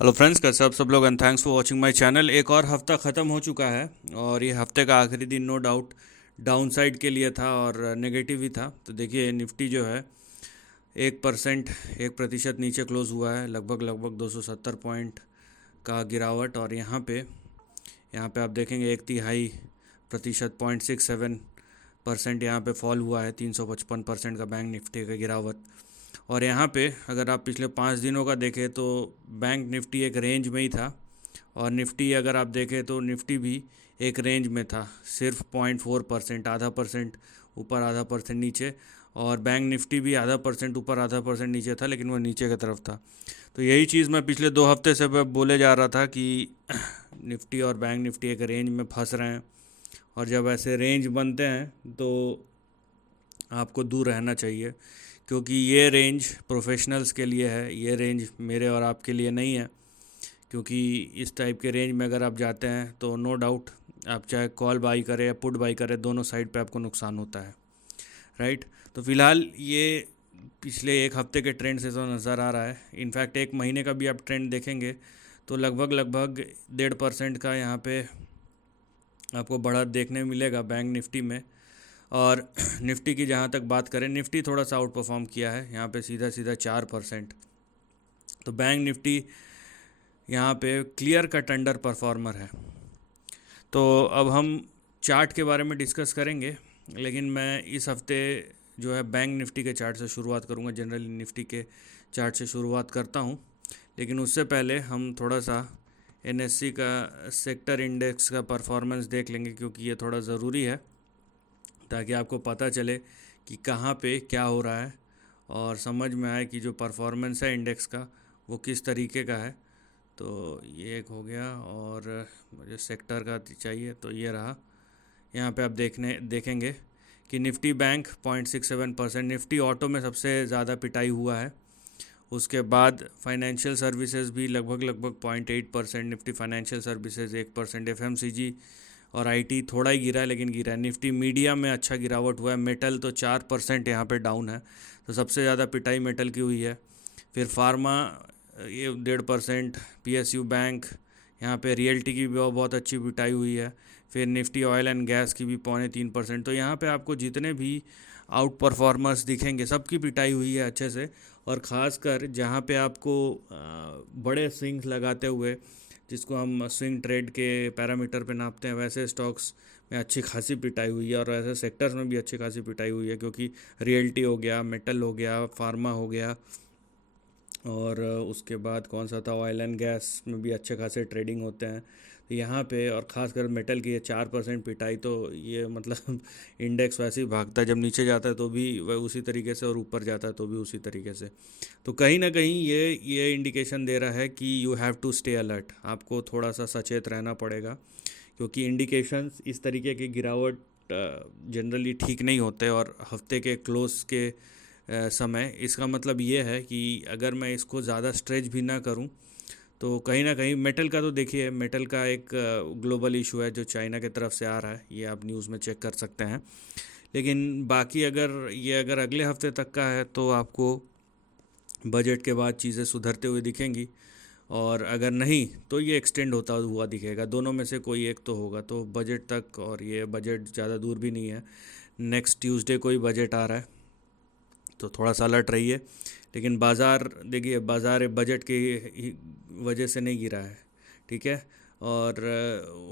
Hello friends, कैसे आप सब लोग and thanks for watching my channel. एक और हफ्ता ख़त्म हो चुका है और ये हफ्ते का आखिरी दिन नो डाउट डाउन साइड के लिए था और नेगेटिव ही था। तो देखिए निफ्टी जो है 1%, 1% नीचे क्लोज हुआ है, लगभग लगभग 270 पॉइंट का गिरावट। और यहाँ पे आप देखेंगे 1/3% 0.67% यहाँ पे फॉल हुआ है, 355% का बैंक निफ्टी का गिरावट। और यहाँ पे अगर आप पिछले 5 दिनों का देखें तो बैंक निफ्टी एक रेंज में ही था और निफ्टी अगर आप देखें तो निफ्टी भी एक रेंज में था, सिर्फ 0.4%, आधा परसेंट ऊपर आधा परसेंट नीचे। और बैंक निफ्टी भी आधा परसेंट ऊपर आधा परसेंट नीचे था, लेकिन वो नीचे की तरफ था। तो यही चीज़ मैं पिछले 2 हफ्ते से बोले जा रहा था कि निफ्टी और बैंक निफ्टी एक रेंज में फंस रहे हैं और जब ऐसे रेंज बनते हैं तो आपको दूर रहना चाहिए, क्योंकि ये रेंज प्रोफेशनल्स के लिए है, ये रेंज मेरे और आपके लिए नहीं है। क्योंकि इस टाइप के रेंज में अगर आप जाते हैं तो नो डाउट आप चाहे कॉल बाई करें या पुट बाई करें, दोनों साइड पे आपको नुकसान होता है, राइट। तो फिलहाल ये पिछले एक हफ्ते के ट्रेंड से तो नज़र आ रहा है। इनफैक्ट एक महीने का भी आप ट्रेंड देखेंगे तो लगभग लगभग 1.5% का यहाँ पे आपको बढ़त देखने मिलेगा बैंक निफ्टी में। और निफ्टी की जहाँ तक बात करें, निफ्टी थोड़ा सा आउट परफॉर्म किया है, यहाँ पे सीधा सीधा 4%। तो बैंक निफ्टी यहाँ पे क्लियर कट अंडर परफॉर्मर है। तो अब हम चार्ट के बारे में डिस्कस करेंगे, लेकिन मैं इस हफ्ते जो है बैंक निफ्टी के चार्ट से शुरुआत करूँगा, जनरली निफ्टी के चार्ट से शुरुआत करता हूँ। लेकिन उससे पहले हम थोड़ा सा एनएससी का सेक्टर इंडेक्स का परफॉर्मेंस देख लेंगे, क्योंकि ये थोड़ा ज़रूरी है ताकि आपको पता चले कि कहाँ पे क्या हो रहा है और समझ में आए कि जो परफॉर्मेंस है इंडेक्स का वो किस तरीके का है। तो ये एक हो गया और मुझे सेक्टर का चाहिए, तो ये रहा। यहाँ पे आप देखेंगे कि निफ्टी बैंक 0.67%, निफ्टी ऑटो में सबसे ज़्यादा पिटाई हुआ है। उसके बाद फाइनेंशियल सर्विसेज भी लगभग लगभग 0.8%, निफ्टी फाइनेंशियल सर्विसेज 1%, एफएमसीजी और आईटी थोड़ा ही गिरा है, लेकिन गिरा है। निफ्टी मीडिया में अच्छा गिरावट हुआ है। मेटल तो 4% यहाँ पे डाउन है, तो सबसे ज़्यादा पिटाई मेटल की हुई है। फिर फार्मा ये 1.5%, पीएसयू बैंक, यहाँ पे रियल्टी की भी बहुत अच्छी पिटाई हुई है। फिर निफ्टी ऑयल एंड गैस की भी 0.3%। तो यहाँ पे आपको जितने भी आउट परफॉर्मर्स दिखेंगे सबकी पिटाई हुई है अच्छे से। और ख़ासकर जहाँ पे आपको बड़े स्विंग्स लगाते हुए, जिसको हम स्विंग ट्रेड के पैरामीटर पे नापते हैं, वैसे स्टॉक्स में अच्छी खासी पिटाई हुई है और ऐसे सेक्टर्स में भी अच्छी खासी पिटाई हुई है। क्योंकि रियल्टी हो गया, मेटल हो गया, फार्मा हो गया और उसके बाद कौन सा था, ऑयल एंड गैस में भी अच्छे खासे ट्रेडिंग होते हैं। तो यहाँ पे और ख़ासकर मेटल की ये 4% पिटाई, तो ये मतलब इंडेक्स वैसे ही भागता है, जब नीचे जाता है तो भी वह उसी तरीके से और ऊपर जाता है तो भी उसी तरीके से। तो कहीं ना कहीं ये इंडिकेशन दे रहा है कि you have to stay alert, आपको थोड़ा सा सचेत रहना पड़ेगा। क्योंकि इंडिकेशंस इस तरीके की गिरावट जनरली ठीक नहीं होते। और हफ्ते के क्लोज के समय इसका मतलब ये है कि अगर मैं इसको ज़्यादा स्ट्रेच भी ना करूं तो कहीं ना कहीं मेटल का, तो देखिए मेटल का एक ग्लोबल इशू है जो चाइना की तरफ से आ रहा है, ये आप न्यूज़ में चेक कर सकते हैं। लेकिन बाकी अगर अगले हफ्ते तक का है तो आपको बजट के बाद चीज़ें सुधरते हुए दिखेंगी। और अगर नहीं तो ये एक्सटेंड होता हुआ दिखेगा, दोनों में से कोई एक तो होगा। तो बजट तक, और ये बजट ज़्यादा दूर भी नहीं है, नेक्स्ट ट्यूसडे को ही बजट आ रहा है, तो थोड़ा सा अलर्ट रहिए। लेकिन बाज़ार देखिए, बाज़ार बजट की वजह से नहीं गिरा है, ठीक है। और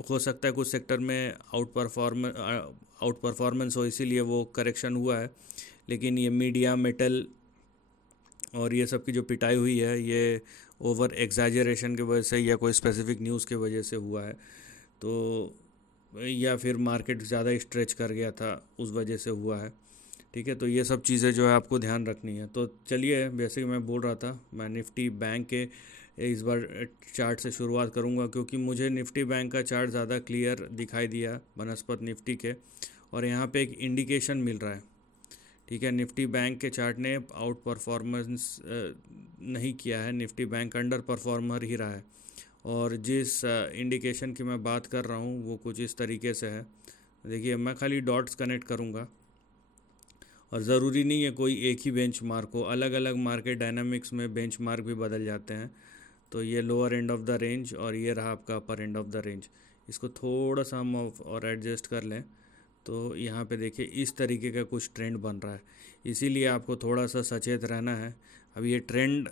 हो सकता है कुछ सेक्टर में आउट परफॉर्मेंस हो, इसीलिए वो करेक्शन हुआ है। लेकिन ये मीडिया, मेटल और ये सब की जो पिटाई हुई है, ये ओवर एग्जैजरेशन की वजह से या कोई स्पेसिफिक न्यूज़ की वजह से हुआ है। तो या फिर मार्केट ज़्यादा स्ट्रेच कर गया था उस वजह से हुआ है, ठीक है। तो ये सब चीज़ें जो है आपको ध्यान रखनी है। तो चलिए, जैसे कि मैं बोल रहा था, मैं निफ्टी बैंक के इस बार चार्ट से शुरुआत करूंगा, क्योंकि मुझे निफ्टी बैंक का चार्ट ज़्यादा क्लियर दिखाई दिया बनस्पत निफ्टी के। और यहाँ पे एक इंडिकेशन मिल रहा है, ठीक है। निफ्टी बैंक के चार्ट ने आउट परफॉर्मेंस नहीं किया है, निफ्टी बैंक अंडर परफॉर्मर ही रहा है। और जिस इंडिकेशन की मैं बात कर रहा हूँ वो कुछ इस तरीके से है। देखिए, मैं खाली डॉट्स कनेक्ट करूँगा और ज़रूरी नहीं है कोई एक ही बेंचमार्क हो, अलग अलग मार्केट डायनामिक्स में बेंचमार्क भी बदल जाते हैं। तो ये lower end of the range और ये रहा आपका अपर एंड ऑफ द रेंज। इसको थोड़ा सा हम और एडजस्ट कर लें तो यहाँ पे देखिए इस तरीके का कुछ ट्रेंड बन रहा है, इसीलिए आपको थोड़ा सा सचेत रहना है। अब ये ट्रेंड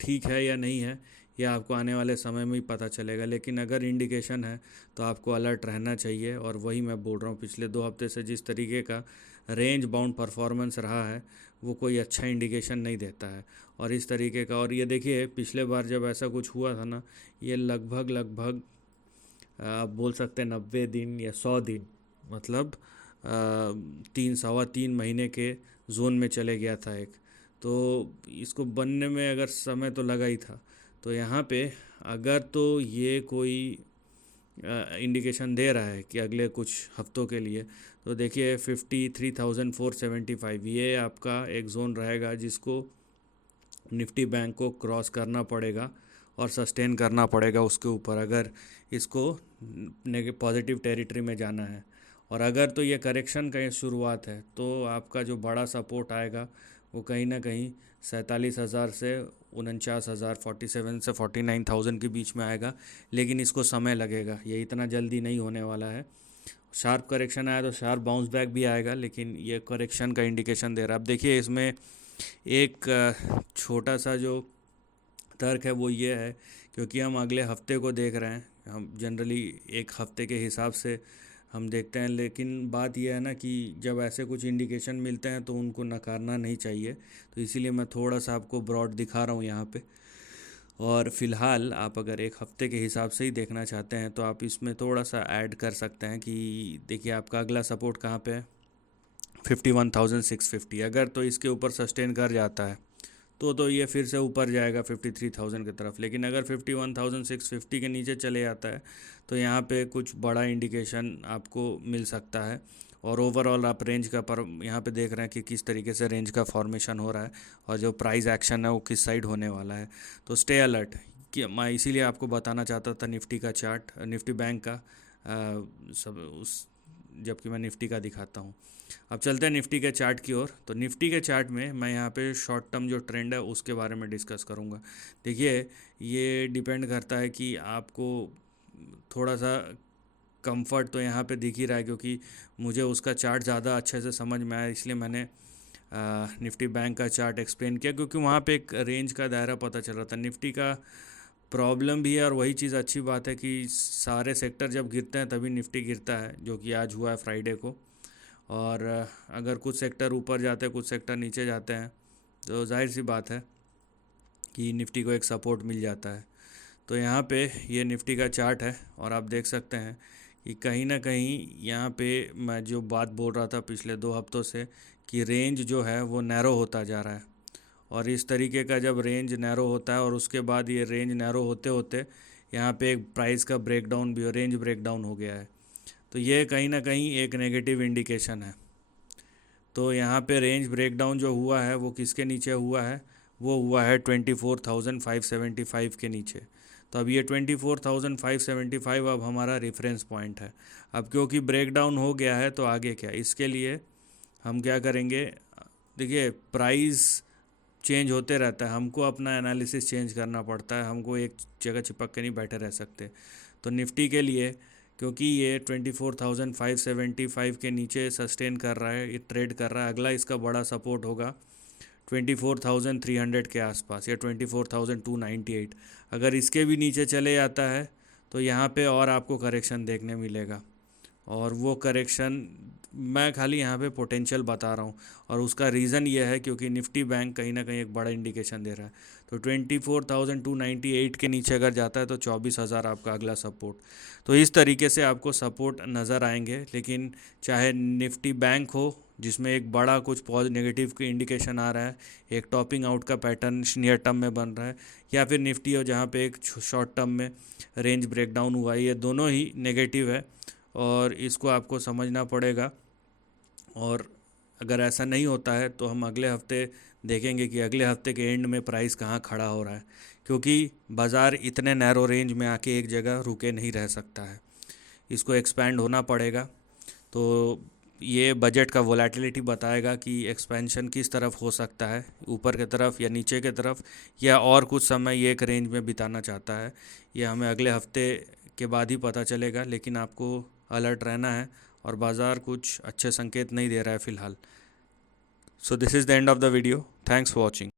ठीक है या नहीं है ये आपको आने वाले समय में ही पता चलेगा, लेकिन अगर इंडिकेशन है तो आपको अलर्ट रहना चाहिए। और वही मैं बोल रहा हूँ, पिछले 2 हफ्ते से जिस तरीके का रेंज बाउंड परफॉर्मेंस रहा है वो कोई अच्छा इंडिकेशन नहीं देता है। और इस तरीके का, और ये देखिए पिछले बार जब ऐसा कुछ हुआ था ना, ये लगभग लगभग आप बोल सकते हैं 90 दिन या 100 दिन, मतलब 3 सवा 3 महीने के जोन में चले गया था एक। तो इसको बनने में अगर समय तो लगा ही था। तो यहाँ पे अगर तो ये कोई इंडिकेशन दे रहा है कि अगले कुछ हफ्तों के लिए, तो देखिए 53,475 ये आपका एक जोन रहेगा जिसको निफ्टी बैंक को क्रॉस करना पड़ेगा और सस्टेन करना पड़ेगा उसके ऊपर, अगर इसको पॉजिटिव टेरिटरी में जाना है। और अगर तो ये करेक्शन का शुरुआत है तो आपका जो बड़ा सपोर्ट आएगा वो कहीं ना कहीं 47,000 से 49,000, 47 से 49,000 के बीच में आएगा, लेकिन इसको समय लगेगा, ये इतना जल्दी नहीं होने वाला है। शार्प करेक्शन आया तो शार्प बाउंस बैक भी आएगा, लेकिन ये करेक्शन का इंडिकेशन दे रहा है। अब देखिए इसमें एक छोटा सा जो तर्क है वो ये है, क्योंकि हम अगले हफ्ते को देख रहे हैं, हम जनरली एक हफ्ते के हिसाब से हम देखते हैं, लेकिन बात यह है ना कि जब ऐसे कुछ इंडिकेशन मिलते हैं तो उनको नकारना नहीं चाहिए। तो इसीलिए मैं थोड़ा सा आपको ब्रॉड दिखा रहा हूँ यहाँ पे। और फ़िलहाल आप अगर एक हफ्ते के हिसाब से ही देखना चाहते हैं तो आप इसमें थोड़ा सा ऐड कर सकते हैं कि देखिए आपका अगला सपोर्ट कहाँ पे है, 51,650। अगर तो इसके ऊपर सस्टेन कर जाता है तो ये फिर से ऊपर जाएगा 53,000 की तरफ, लेकिन अगर 51,650 के नीचे चले जाता है तो यहाँ पे कुछ बड़ा इंडिकेशन आपको मिल सकता है। और ओवरऑल आप रेंज का पर यहाँ पे देख रहे हैं कि किस तरीके से रेंज का फॉर्मेशन हो रहा है और जो प्राइस एक्शन है वो किस साइड होने वाला है। तो स्टे अलर्ट कि मैं इसीलिए आपको बताना चाहता था निफ्टी का चार्ट, निफ्टी बैंक का सब उस, जबकि मैं निफ्टी का दिखाता हूँ। अब चलते हैं निफ्टी के चार्ट की ओर। तो निफ्टी के चार्ट में मैं यहाँ पे शॉर्ट टर्म जो ट्रेंड है उसके बारे में डिस्कस करूँगा। देखिए ये डिपेंड करता है कि आपको थोड़ा सा कंफर्ट तो यहाँ पे दिख ही रहा है, क्योंकि मुझे उसका चार्ट ज़्यादा अच्छे से समझ में आया, इसलिए मैंने निफ्टी बैंक का चार्ट एक्सप्लेन किया, क्योंकि वहाँ पे एक रेंज का दायरा पता चल रहा था। निफ्टी का प्रॉब्लम भी है और वही चीज़ अच्छी बात है कि सारे सेक्टर जब गिरते हैं तभी निफ्टी गिरता है, जो कि आज हुआ है फ्राइडे को। और अगर कुछ सेक्टर ऊपर जाते हैं कुछ सेक्टर नीचे जाते हैं तो जाहिर सी बात है कि निफ्टी को एक सपोर्ट मिल जाता है। तो यहाँ पे ये निफ्टी का चार्ट है और आप देख सकते हैं कि कहीं ना कहीं यहाँ पे मैं जो बात बोल रहा था पिछले 2 हफ्तों से कि रेंज जो है वो नैरो होता जा रहा है। और इस तरीके का जब रेंज नैरो होता है और उसके बाद ये रेंज नैरो होते होते यहाँ पे एक प्राइस का ब्रेकडाउन भी, रेंज ब्रेकडाउन हो गया है, तो ये कहीं ना कहीं एक नेगेटिव इंडिकेशन है। तो यहाँ पे रेंज ब्रेकडाउन जो हुआ है वो किसके नीचे हुआ है, वो हुआ है 24,575 के नीचे। तो अब ये 24,575 अब हमारा रेफरेंस पॉइंट है। अब क्योंकि ब्रेकडाउन हो गया है तो आगे क्या, इसके लिए हम क्या करेंगे, देखिए प्राइस चेंज होते रहता है, हमको अपना एनालिसिस चेंज करना पड़ता है, हमको एक जगह चिपक के नहीं बैठे रह सकते। तो निफ्टी के लिए क्योंकि ये 24,575 के नीचे सस्टेन कर रहा है, ये ट्रेड कर रहा है, अगला इसका बड़ा सपोर्ट होगा 24,300 के आसपास या 24,298। अगर इसके भी नीचे चले जाता है तो यहाँ पे और आपको करेक्शन देखने मिलेगा। और वो करेक्शन मैं खाली यहाँ पे पोटेंशियल बता रहा हूँ, और उसका रीज़न ये है क्योंकि निफ्टी बैंक कहीं ना कहीं एक बड़ा इंडिकेशन दे रहा है। तो 24,298 के नीचे अगर जाता है तो 24,000 आपका अगला सपोर्ट। तो इस तरीके से आपको सपोर्ट नज़र आएंगे, लेकिन चाहे निफ्टी बैंक हो जिसमें एक बड़ा कुछ नेगेटिव की इंडिकेशन आ रहा है, एक टॉपिंग आउट का पैटर्न नियर टर्म में बन रहा है, या फिर निफ्टी हो जहाँ पे एक शॉर्ट टर्म में रेंज ब्रेकडाउन हुआ है, ये दोनों ही नेगेटिव है और इसको आपको समझना पड़ेगा। और अगर ऐसा नहीं होता है तो हम अगले हफ्ते देखेंगे कि अगले हफ्ते के एंड में प्राइस कहाँ खड़ा हो रहा है, क्योंकि बाज़ार इतने नैरो रेंज में आके एक जगह रुके नहीं रह सकता है, इसको एक्सपैंड होना पड़ेगा। तो ये बजट का वोलेटिलिटी बताएगा कि एक्सपेंशन किस तरफ हो सकता है, ऊपर की तरफ या नीचे की तरफ, या और कुछ समय ये एक रेंज में बिताना चाहता है। ये हमें अगले हफ्ते के बाद ही पता चलेगा, लेकिन आपको अलर्ट रहना है। और बाज़ार कुछ अच्छे संकेत नहीं दे रहा है फ़िलहाल। So this is the end of the video. Thanks for watching.